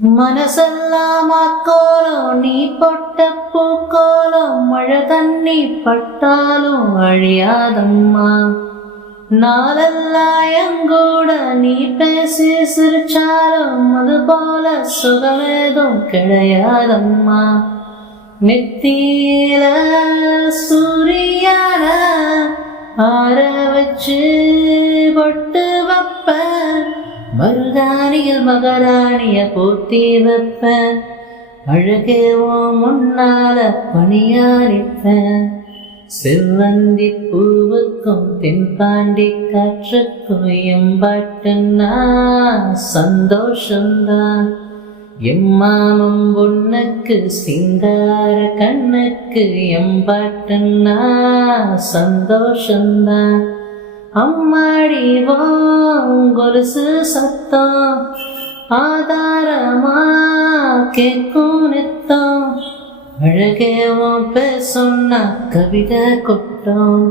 மனசெல்லாம் ஆக்கோலம் நீ பொட்ட பூக்கோலம் மழை தண்ணி பட்டாலும் அழியாதம்மா. நாளெல்லாம் எங்கூட நீ பேசி சிரிச்சாலும் அது போல சுகமேதும் கிடையாதம்மா. நெத்தியில சூரியான ஆற வச்சு பொட்டு வைப்ப, மருதானியில் மகாராணிய போத்தி வைப்ப, அழகேவோ முன்னால பணியாரிப்பேன். செவ்வந்தி பூவுக்கும் தென்பாண்டி காற்றுக்கும் எம்பாட்டுன்னா சந்தோஷந்தான். எம்மாமும் பொண்ணுக்கு சிங்கார கண்ணுக்கு எம்பாட்டுன்னா சந்தோஷந்தான். அம்மாடி கொலுசு சத்தம் ஆதாரமா கேட்கும் நித்தம், அழகேவும் பேசுன்னா கவிதை கொட்டும்.